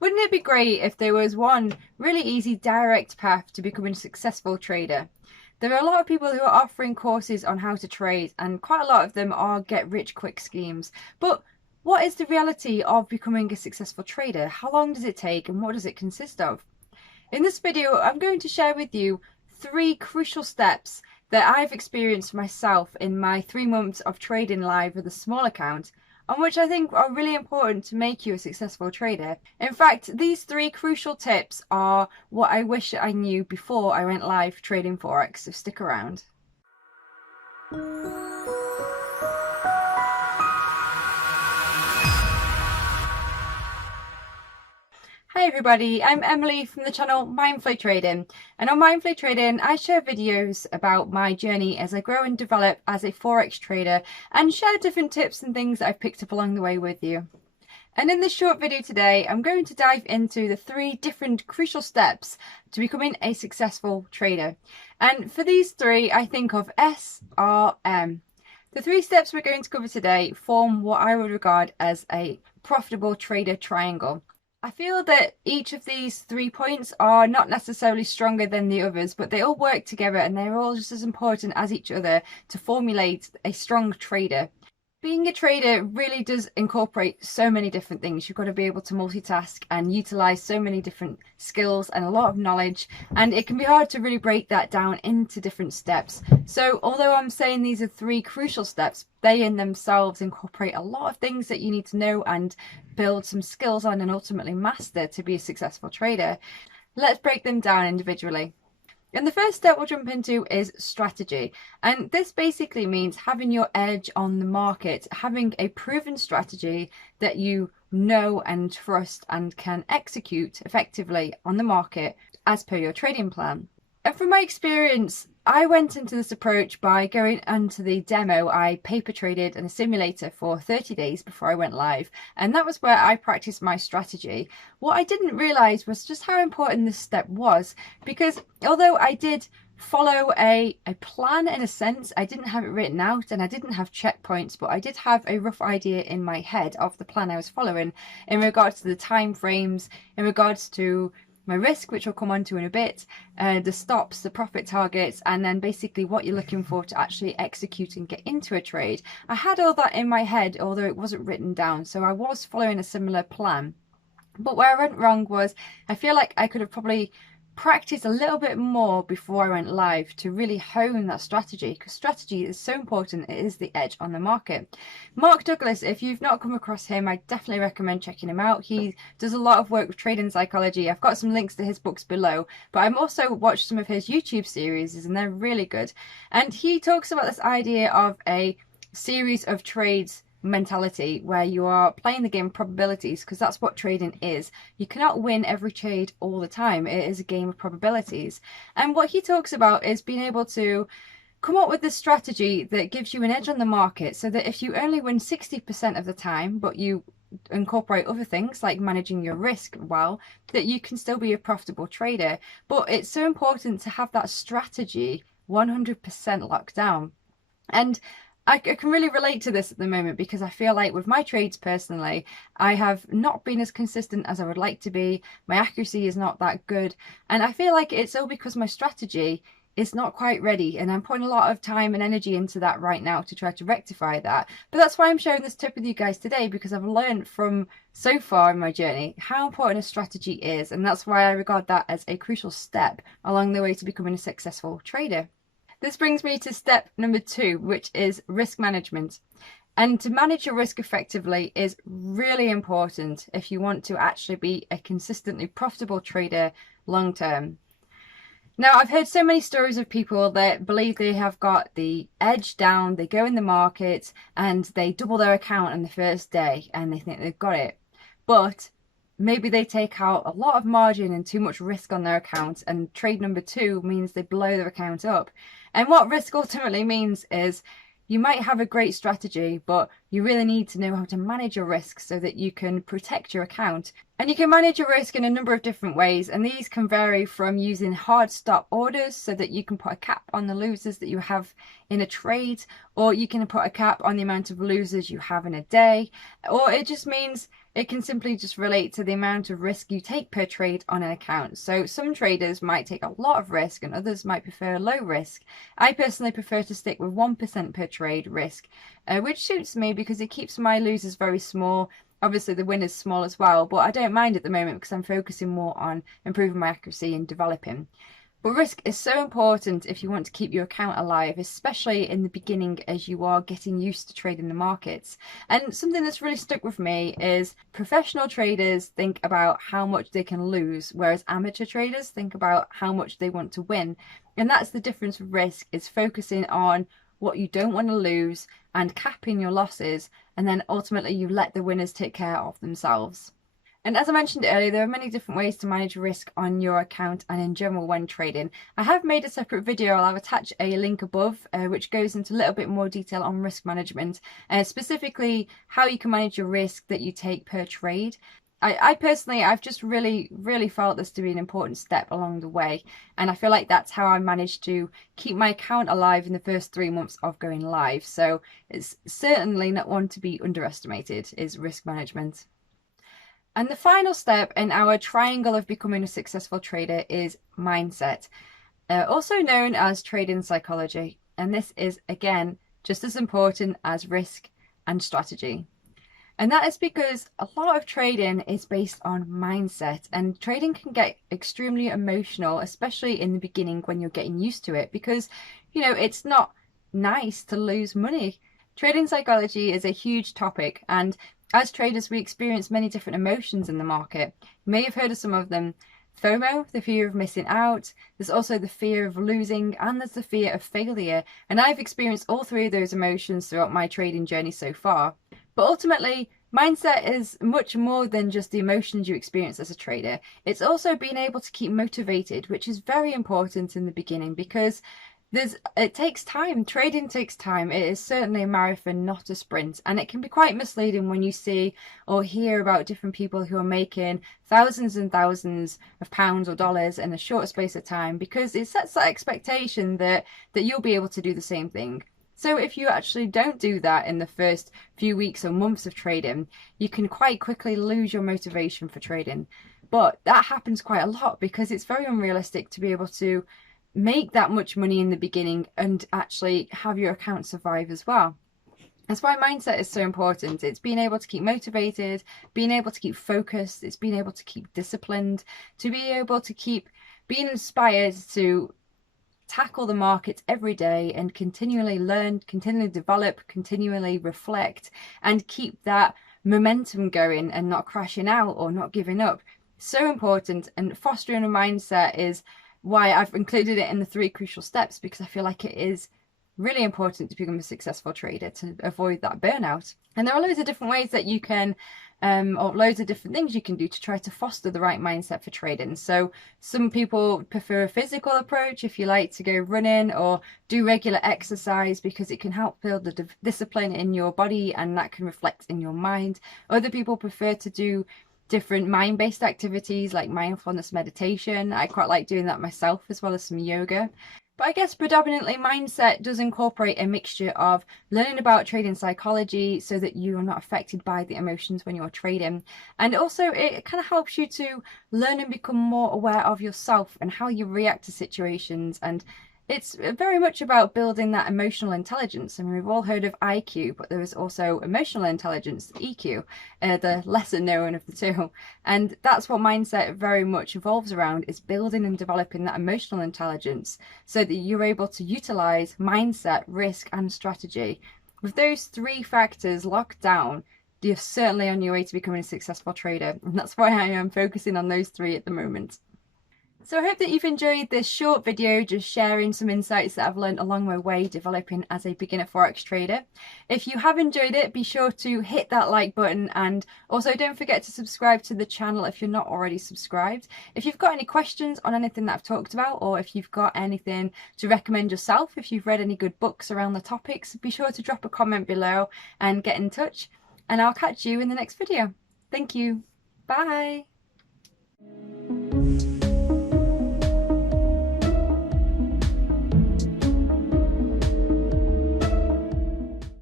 Wouldn't it be great if there was one really easy direct path to becoming a successful trader? There are a lot of people who are offering courses on how to trade, and quite a lot of them are get rich quick schemes. But what is the reality of becoming a successful trader? How long does it take and what does it consist of? In this video, I'm going to share with you 3 crucial steps that I've experienced myself in my 3 months of trading live with a small account, and which I think are really important to make you a successful trader. In fact, these 3 crucial tips are what I wish I knew before I went live trading Forex, so stick around. Hi everybody, I'm Emily from the channel Mindflow Trading, and on Mindflow Trading I share videos about my journey as I grow and develop as a Forex trader and share different tips and things that I've picked up along the way with you. And in this short video today, I'm going to dive into the 3 different crucial steps to becoming a successful trader. And for these 3, I think of SRM. The 3 steps we're going to cover today form what I would regard as a profitable trader triangle. I feel that each of these 3 points are not necessarily stronger than the others, but they all work together and they're all just as important as each other to formulate a strong trader. Being a trader really does incorporate so many different things. You've got to be able to multitask and utilize so many different skills and a lot of knowledge, and it can be hard to really break that down into different steps. So although I'm saying these are 3 crucial steps, they in themselves incorporate a lot of things that you need to know and build some skills on and ultimately master to be a successful trader. Let's break them down individually. And the first step we'll jump into is strategy. And this basically means having your edge on the market, having a proven strategy that you know and trust and can execute effectively on the market as per your trading plan. And from my experience, I went into this approach by going onto the demo. I paper traded in a simulator for 30 days before I went live, and that was where I practiced my strategy. What I didn't realize was just how important this step was, because although I did follow a plan in a sense, I didn't have it written out and I didn't have checkpoints, but I did have a rough idea in my head of the plan I was following in regards to the time frames, in regards to my risk, which we'll come on to in a bit, the stops, the profit targets, and then basically what you're looking for to actually execute and get into a trade. I had all that in my head, although it wasn't written down, so I was following a similar plan. But where I went wrong was I feel like I could have probably practice a little bit more before I went live to really hone that strategy, because strategy is so important. It is the edge on the market. Mark Douglas, if you've not come across him, I definitely recommend checking him out. He does a lot of work with trading psychology. I've got some links to his books below, but I've also watched some of his YouTube series and they're really good. And he talks about this idea of a series of trades mentality where you are playing the game probabilities, because that's what trading is. You cannot win every trade all the time. It is a game of probabilities. And what he talks about is being able to come up with this strategy that gives you an edge on the market, so that if you only win 60% of the time, but you incorporate other things like managing your risk well, that you can still be a profitable trader. But it's so important to have that strategy 100% locked down. And I can really relate to this at the moment, because I feel like with my trades personally, I have not been as consistent as I would like to be. My accuracy is not that good. And I feel like it's all because my strategy is not quite ready. And I'm putting a lot of time and energy into that right now to try to rectify that. But that's why I'm sharing this tip with you guys today, because I've learned from so far in my journey how important a strategy is. And that's why I regard that as a crucial step along the way to becoming a successful trader. This brings me to step number 2, which is risk management. And to manage your risk effectively is really important if you want to actually be a consistently profitable trader long term. Now, I've heard so many stories of people that believe they have got the edge down, they go in the market and they double their account on the first day and they think they've got it. But maybe they take out a lot of margin and too much risk on their account, and trade number 2 means they blow their account up. And what risk ultimately means is you might have a great strategy, but you really need to know how to manage your risk so that you can protect your account. And you can manage your risk in a number of different ways, and these can vary from using hard stop orders so that you can put a cap on the losers that you have in a trade, or you can put a cap on the amount of losers you have in a day, or it just means It can simply just relate to the amount of risk you take per trade on an account. So some traders might take a lot of risk and others might prefer low risk. I personally prefer to stick with 1% per trade risk, which suits me because it keeps my losers very small. Obviously the winners small as well, but I don't mind at the moment because I'm focusing more on improving my accuracy and developing. But risk is so important if you want to keep your account alive, especially in the beginning as you are getting used to trading the markets. And something that's really stuck with me is professional traders think about how much they can lose, whereas amateur traders think about how much they want to win. And that's the difference with risk, is focusing on what you don't want to lose and capping your losses, and then ultimately you let the winners take care of themselves. And as I mentioned earlier, there are many different ways to manage risk on your account and in general when trading. I have made a separate video, I'll attach a link above, which goes into a little bit more detail on risk management, specifically how you can manage your risk that you take per trade. I personally, I've just really felt this to be an important step along the way. And I feel like that's how I managed to keep my account alive in the first 3 months of going live. So it's certainly not one to be underestimated, is risk management. And the final step in our triangle of becoming a successful trader is mindset, also known as trading psychology. And this is, again, just as important as risk and strategy. And that is because a lot of trading is based on mindset, and trading can get extremely emotional, especially in the beginning when you're getting used to it, because, you know, it's not nice to lose money. Trading psychology is a huge topic, and as traders, we experience many different emotions in the market. You may have heard of some of them. FOMO, the fear of missing out. There's also the fear of losing, and there's the fear of failure. And I've experienced all three of those emotions throughout my trading journey so far. But ultimately, mindset is much more than just the emotions you experience as a trader. It's also being able to keep motivated, which is very important in the beginning, because it takes time. Trading takes time. It is certainly a marathon, not a sprint, and it can be quite misleading when you see or hear about different people who are making thousands and thousands of pounds or dollars in a short space of time, because it sets that expectation that you'll be able to do the same thing. So if you actually don't do that in the first few weeks or months of trading, you can quite quickly lose your motivation for trading. But that happens quite a lot because it's very unrealistic to be able to make that much money in the beginning and actually have your account survive as well. That's why mindset is so important. It's being able to keep motivated, being able to keep focused, it's being able to keep disciplined, to be able to keep being inspired to tackle the markets every day and continually learn, continually develop, continually reflect, and keep that momentum going and not crashing out or not giving up. So important. And fostering a mindset is why I've included it in the 3 crucial steps, because I feel like it is really important to become a successful trader, to avoid that burnout. And there are loads of different ways that you can or loads of different things you can do to try to foster the right mindset for trading. So some people prefer a physical approach, if you like to go running or do regular exercise, because it can help build the discipline in your body and that can reflect in your mind. Other people prefer to do different mind-based activities like mindfulness meditation. I quite like doing that myself, as well as some yoga. But I guess predominantly mindset does incorporate a mixture of learning about trading psychology so that you are not affected by the emotions when you're trading. And also it kind of helps you to learn and become more aware of yourself and how you react to situations. And it's very much about building that emotional intelligence. I mean, we've all heard of IQ, but there is also emotional intelligence, EQ, the lesser known of the two. And that's what mindset very much evolves around, is building and developing that emotional intelligence so that you're able to utilize mindset, risk, and strategy. With those 3 factors locked down, you're certainly on your way to becoming a successful trader. And that's why I am focusing on those 3 at the moment. So I hope that you've enjoyed this short video just sharing some insights that I've learned along my way developing as a beginner Forex trader. If you have enjoyed it, be sure to hit that like button, and also don't forget to subscribe to the channel if you're not already subscribed. If you've got any questions on anything that I've talked about, or if you've got anything to recommend yourself, if you've read any good books around the topics, be sure to drop a comment below and get in touch, and I'll catch you in the next video. Thank you. Bye.